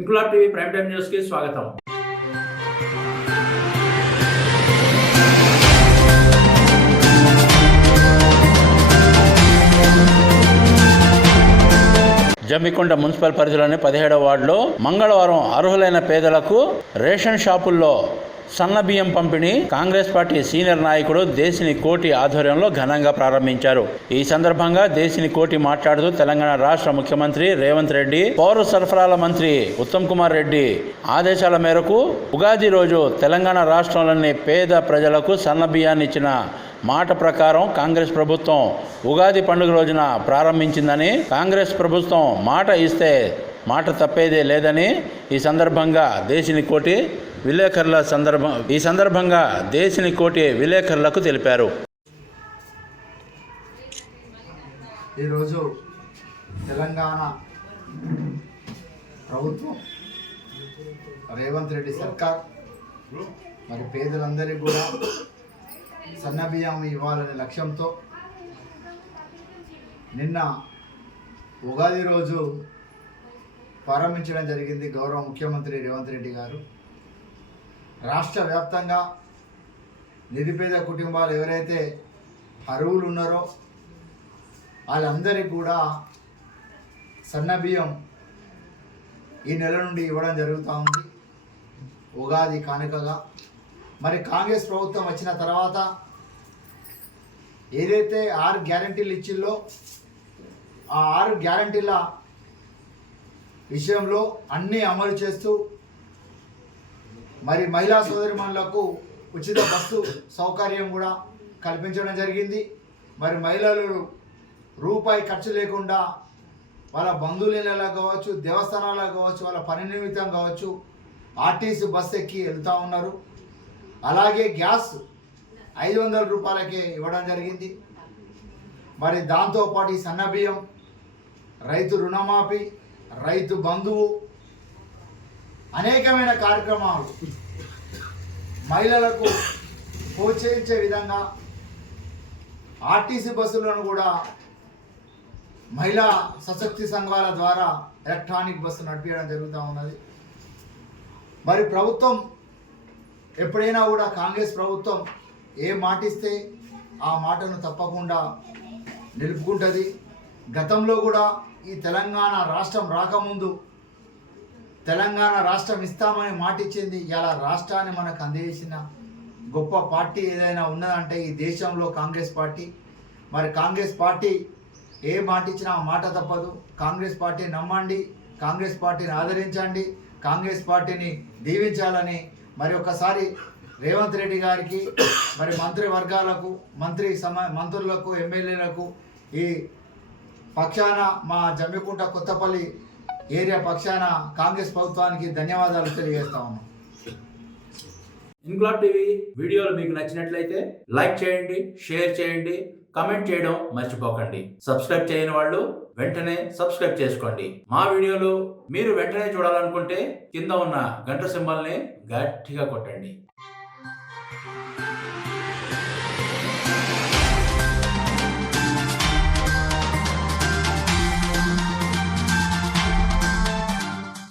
Inquilab TV prime time news కి స్వాగతం. Jammikunta municipal పరిధిలోని 17వ వార్డులో మంగళవారం అర్హులైన పేదలకు రేషన్ షాపుల్లో సన్నబియ్యం పంపిణీ కాంగ్రెస్ పార్టీ సీనియర్ నాయకుడు దేశిని కోటి ఆధ్వర్యంలో ఘనంగా ప్రారంభించారు. ఈ సందర్భంగా దేశిని కోటి మాట్లాడుతూ తెలంగాణ రాష్ట్ర ముఖ్యమంత్రి రేవంత్ రెడ్డి, పౌర సరఫరాల మంత్రి ఉత్తమ్ కుమార్ రెడ్డి ఆదేశాల మేరకు ఉగాది రోజు తెలంగాణ రాష్ట్రంలోని పేద ప్రజలకు సన్నబియ్యాన్ని ఇచ్చిన మాట ప్రకారం కాంగ్రెస్ ప్రభుత్వం ఉగాది పండుగ రోజున ప్రారంభించిందని, కాంగ్రెస్ ప్రభుత్వం మాట ఇస్తే మాట తప్పేదే లేదని ఈ సందర్భంగా దేశిని కోటి విలేకరులకు తెలిపారు. ఈరోజు తెలంగాణ ప్రభుత్వం రేవంత్ రెడ్డి సర్కార్ మరి పేదలందరికీ కూడా సన్నబియ్యం ఇవ్వాలనే లక్ష్యంతో నిన్న ఉగాది రోజు ప్రారంభించడం జరిగింది. గౌరవ ముఖ్యమంత్రి రేవంత్ రెడ్డి గారు రాష్ట్ర వ్యాప్తంగా నిరుపేద కుటుంబాలు ఎవరైతే అర్హులు ఉన్నారో వాళ్ళందరికీ కూడా సన్నబియ్యం ఈ నెల నుండి ఇవ్వడం జరుగుతూ ఉంది ఉగాది కానుకగా. మరి కాంగ్రెస్ ప్రభుత్వం వచ్చిన తర్వాత ఏదైతే 6 గ్యారంటీలు ఇచ్చిందో ఆ 6 గ్యారంటీల విషయంలో అన్నీ అమలు చేస్తూ మరి మహిళా సోదరిమణులకు ఉచిత బస్సు సౌకర్యం కూడా కల్పించడం జరిగింది. మరి మహిళలు రూపాయి ఖర్చు లేకుండా వాళ్ళ బంధువులకు కావచ్చు, దేవస్థానాలకు కావచ్చు, వాళ్ళ పని నిమిత్తం కావచ్చు ఆర్టీసీ బస్సు ఎక్కి వెళ్తూ ఉన్నారు. అలాగే గ్యాస్ 500 రూపాయలకే ఇవ్వడం జరిగింది. మరి దాంతోపాటు ఈ సన్నబియ్యం, రైతు రుణమాఫీ, రైతు బంధువు అనేకమైన కార్యక్రమాలు మహిళలకు ప్రోత్సహించే విధంగా ఆర్టీసీ బస్సులను కూడా మహిళా సశక్తి సంఘాల ద్వారా ఎలక్ట్రానిక్ బస్సు నడిపించడం జరుగుతూ ఉన్నది. మరి ప్రభుత్వం ఎప్పుడైనా కూడా కాంగ్రెస్ ప్రభుత్వం ఏ మాటిస్తే ఆ మాటను తప్పకుండా నిలుపుకుంటుంది. గతంలో కూడా ఈ తెలంగాణ రాష్ట్రం రాకముందు తెలంగాణ రాష్ట్రం ఇస్తామని మాటిచ్చింది. ఇలా రాష్ట్రాన్ని మనకు అందజేసిన గొప్ప పార్టీ ఏదైనా ఉన్నదంటే ఈ దేశంలో కాంగ్రెస్ పార్టీ. మరి కాంగ్రెస్ పార్టీ ఏ మాట ఇచ్చినా ఆ మాట తప్పదు. కాంగ్రెస్ పార్టీని నమ్మండి, కాంగ్రెస్ పార్టీని ఆదరించండి, కాంగ్రెస్ పార్టీని దీవించాలని మరి ఒకసారి రేవంత్ రెడ్డి గారికి, మరి మంత్రివర్గాలకు, మంత్రులకు, ఎమ్మెల్యేలకు ఈ పక్షాన మా జమ్మికుంట కొత్తపల్లి ఏరియా పక్షాన కాంగ్రెస్ ప్రభుత్వానికి ధన్యవాదాలు తెలియజేస్తా ఉన్నాం. ఇంక్లాబ్ టీవీ వీడియోలు మీకు నచ్చినట్లయితే లైక్ చేయండి, షేర్ చేయండి, కమెంట్ చేయడం మర్చిపోకండి. సబ్స్క్రైబ్ చేయని వాళ్ళు వెంటనే సబ్స్క్రైబ్ చేసుకోండి. మా వీడియోలు మీరు వెంటనే చూడాలనుకుంటే కింద ఉన్న గంట సింబల్ని గట్టిగా కొట్టండి.